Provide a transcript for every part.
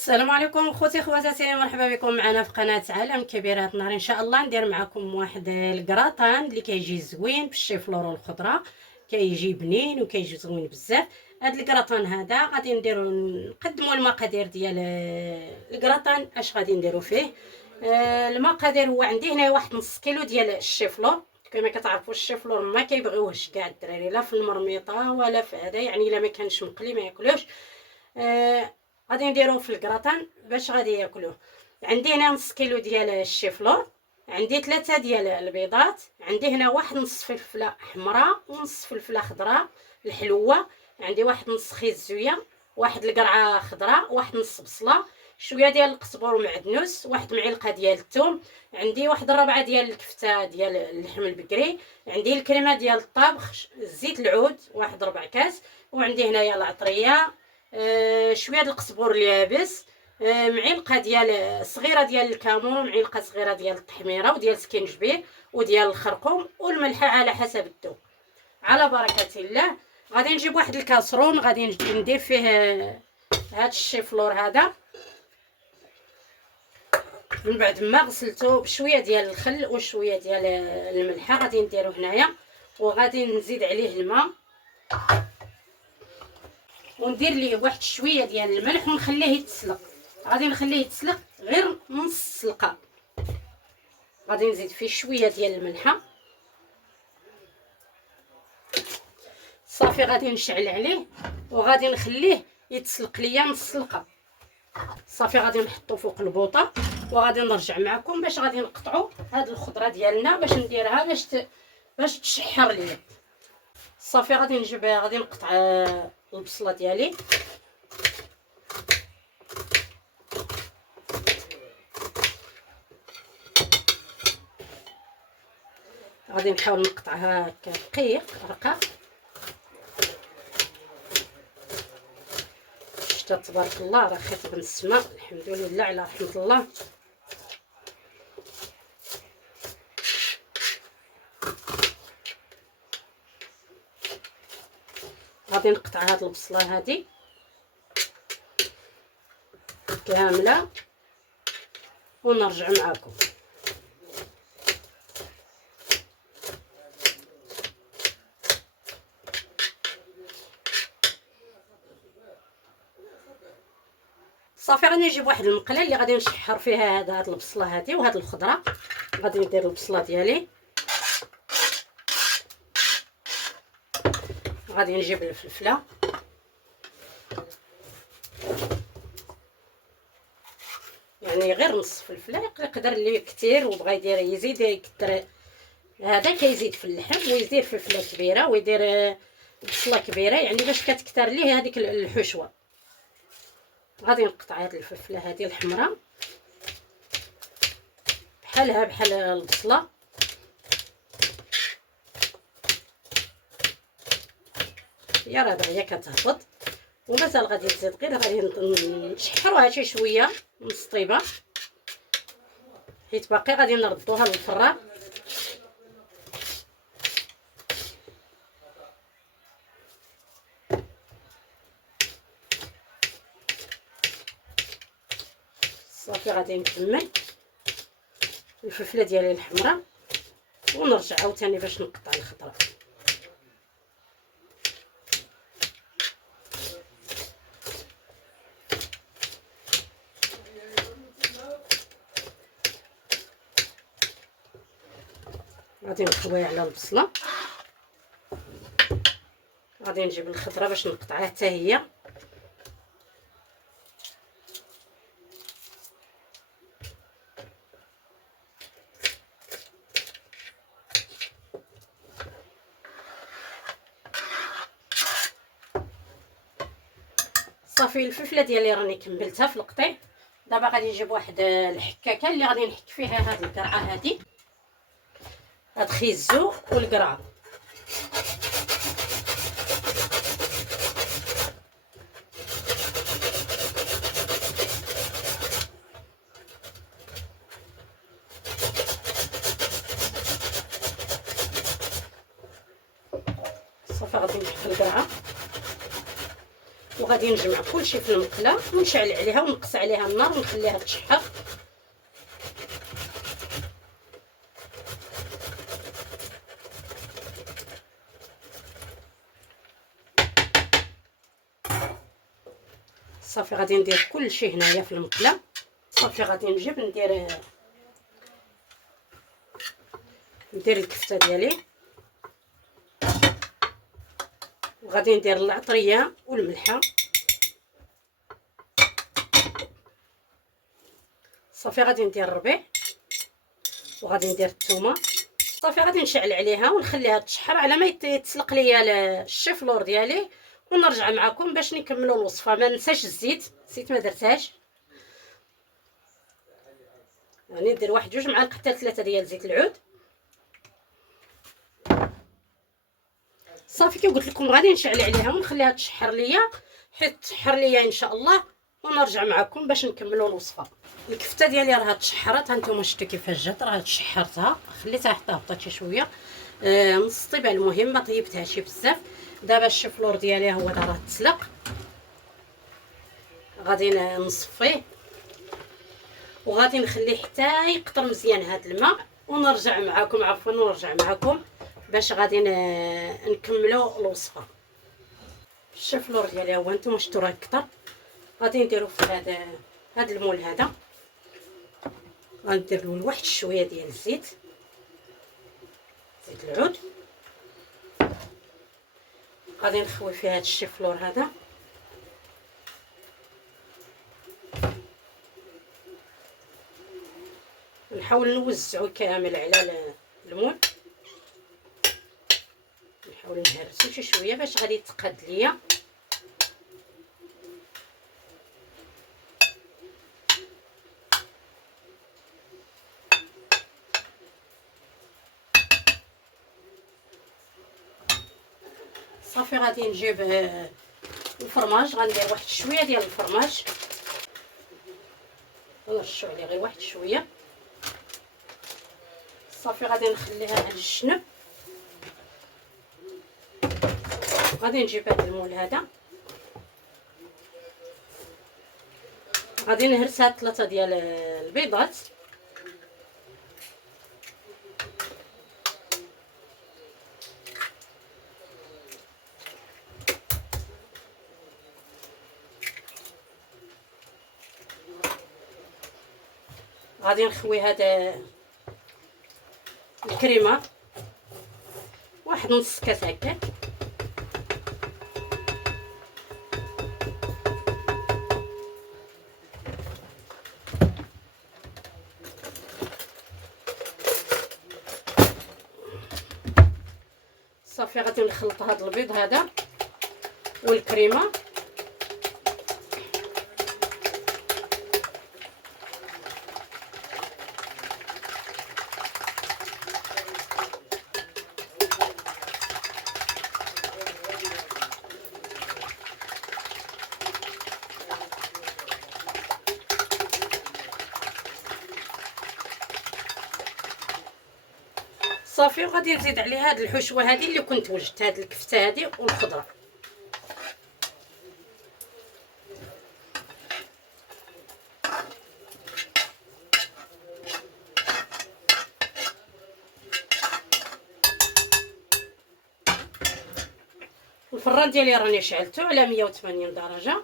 السلام عليكم خوتي خواتاتي، مرحبا بكم معنا في قناه عالم كبيرات نهار. ان شاء الله ندير معكم واحد الكراطان اللي كيجي زوين بالشيفلور والخضره، كيجي بنين وكيجي زوين بزاف. هذا الكراطان هذا غادي نديرو، نقدموا المقادير ديال الكراطان. اش غادي نديرو فيه؟ المقادير هو عندي هنا واحد نص كيلو ديال الشيفلور. كما كتعرفوا الشيفلور ما كيبغيوهش كاع الدراري، لا في المرميطه ولا في هذا، يعني الا ما كانش مقلي ما ياكلوش. غادي نديروه في الكراتان باش غادي ياكلوه. عندي هنا نص كيلو ديال الشيفلور، عندي 3 ديال البيضات، عندي هنا واحد نص فلفله حمراء ونص فلفله خضراء الحلوه، عندي واحد نص خيط زويه، واحد القرعه خضراء، واحد نص بصله، شويه ديال القزبر ومعدنوس، واحد معلقه ديال الثوم، عندي واحد الربعه ديال الكفته ديال اللحم البقري، عندي الكريمه ديال الطبخ، زيت العود واحد ربع كاس، وعندي هنايا العطريه، شويه ديال القزبر اليابس، معلقه ديال صغيره ديال الكمون، ومعلقه صغيره ديال التحميره وديال السكينجبير وديال الخرقوم، والملح على حسب الذوق. على بركه الله. غادي نجيب واحد الكاسرون، غادي ندير فيه هذا الشيفلور هذا. من بعد ما غسلته بشويه ديال الخل وشويه ديال الملح غادي نديرو هنايا، وغادي نزيد عليه الماء وندير ليه واحد شويه ديال الملح ونخليه يتسلق. غادي نخليه يتسلق غير نص سلقه. غادي نزيد فيه شويه ديال الملحه صافي. غادي نشعل عليه وغادي نخليه يتسلق ليا نص سلقه صافي. غادي نحطو فوق البوطه وغادي نرجع معكم باش غادي نقطعوا هاد الخضره ديالنا باش نديرها باش تشحر ليا صافي. غادي نقطع البصله ديالي. غادي نحاول نقطعها هكا رقيق رقاق. شتا تبارك الله راه خيط بن السماء، الحمد لله على رحمه الله. غادي نقطع هاد البصله هادي كامله ونرجع معكم. صافي غادي نجيب واحد المقله اللي غادي نشحر فيها هاد البصله هادي وهاد الخضره. غادي ندير البصله ديالي، غادي نجيب الفلفله، يعني غير نص فلفله. يقدر اللي كثير وبغى يدير يزيد يكثر، هذا كيزيد في اللحم ويدير فلفله كبيره ويدير بصله كبيره، يعني باش كتكثر ليه هذيك الحشوه. غادي نقطع هاد الفلفله هذه الحمراء بحال البصله. يا راه دغيا كتهبط ومازال غادي تزيد، غير غادي نشحروها شي شويه نص طيبه حيت باقي غادي نردوها للفران. صافي غادي نكمل الفلفله ديالي الحمراء ونرجع عاوتاني باش نقطع الخضره. غادي نخوي على البصله، غادي نجيب الخضره باش نقطعها حتى هي. صافي الفلفله ديالي راني كملتها في القطيع. دابا غادي نجيب واحد الحكاكه اللي غادي نحك فيها هاد القرعه هادي، هاد خيزو والقرعه. صافي غادي نحك القرعه وغادي نجمع كلشي في المقله ونشعل عليها ونقص عليها النار ونخليها تشحر. صافي غادي ندير كلشي هنايا في المقله. صافي غادي نجيب ندير الكفته ديالي، وغادي ندير العطريه والملحه. صافي غادي ندير الربيع وغادي ندير الثومه. صافي غادي نشعل عليها ونخليها تشحر على ما يتسلق ليا الشيفلور ديالي، ونرجع معكم باش نكملوا الوصفه. ما ننساش الزيت ما درتهاش، يعني ندير واحد 2 معالق حتى 3 ديال زيت العود. صافي كي قلت لكم غادي نشعل عليها ونخليها تشحر ليا حيت تشحر ليا ان شاء الله، ونرجع معكم باش نكملوا الوصفه. الكفته ديالي راها تشحرت، ها نتوما شفتوا كيفاش جات، راها تشحرتها، خليتها حتى هبطت شي شويه نص طيبه. المهم ما طيبتهاش بزاف. دابا الشفلور ديالي هو راه تسلق، غادي نصفيه وغادي نخليه حتى يقطر مزيان هذا الماء، ونرجع معكم باش غادي نكملوا الوصفه. الشفلور ديالي هو نتوما شفتوا راه كثر. غادي نديرو في هذا المول هذا، غندير له واحد شويه ديال زيت العود. غادي نخوي فيها هذا الشفلور هذا، نحاول نوزعو كامل على المول، نحاول نهرسو شي شويه باش غادي يتقاد ليا. صافي غادي نجيب الفرماج، غندير واحد شويه ديال الفرماج، ونرشو عليه غير واحد شويه. صافي غادي نخليها على الجنب. غادي نجيب هذا المول هذا، غادي نهرس هاد 3 ديال البيضات. غادي نخوي هذا الكريمه واحد نص كاس هكاك. صافي غادي نخلط هذا البيض هذا والكريمه. صافي وغادي نزيد عليها هاد الحشوه هذه اللي كنت وجدت، هاد الكفته هذه والخضره. الفران ديالي راني شعلته على 180 درجه.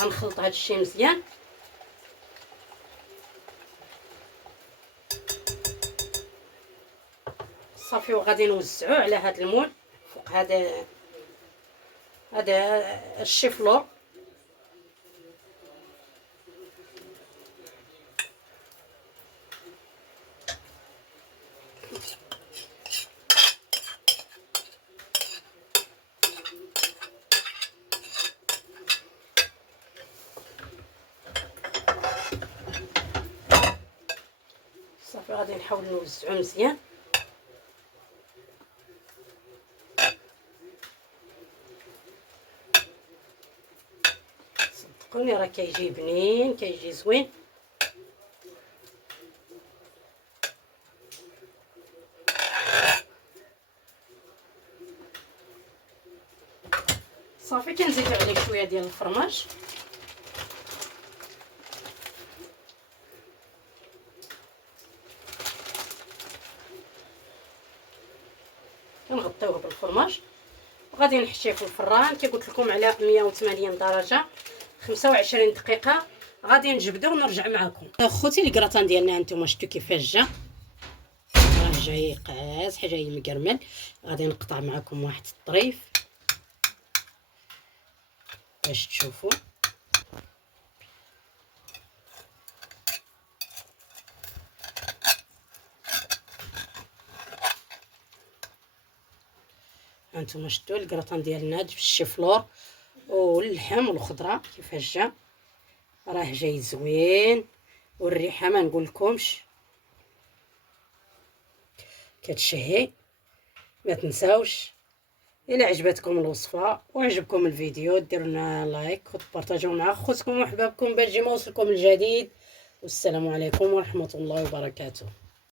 غنخلط هاد الشيء مزيان. صافي وغادي نوزعوه على هاد المول فوق هذا الشيفلور. صافي غادي نحاول نوزعو مزيان. صدقوني راه كيجي بنين، كيجي زوين. صافي كنزيدو عليه شويه ديال الفرماج. كنغطيوه بالفرماج وغادي نحشيه في الفران كي قلت لكم على 180 درجه 25 دقيقه. غادي نجبدو ونرجع معكم. خوتي الكراتان ديالنا هانتوما شفتوا كيفاش جا، راه جاي قاصح جاي مقرمل. غادي نقطع معكم واحد الطريف باش تشوفوا. هانتوما شفتوا الكراتان ديالنا بالشيفلور واللحم والخضره كيفاش جا، راه جاي زوين والريحه ما نقولكمش كتشهي. ما تنساوش الى عجبتكم الوصفه وعجبكم الفيديو ديروا لنا لايك وتبارطاجيو مع خوتكم وحبابكم باش يجي موصلكم الجديد. والسلام عليكم ورحمه الله وبركاته.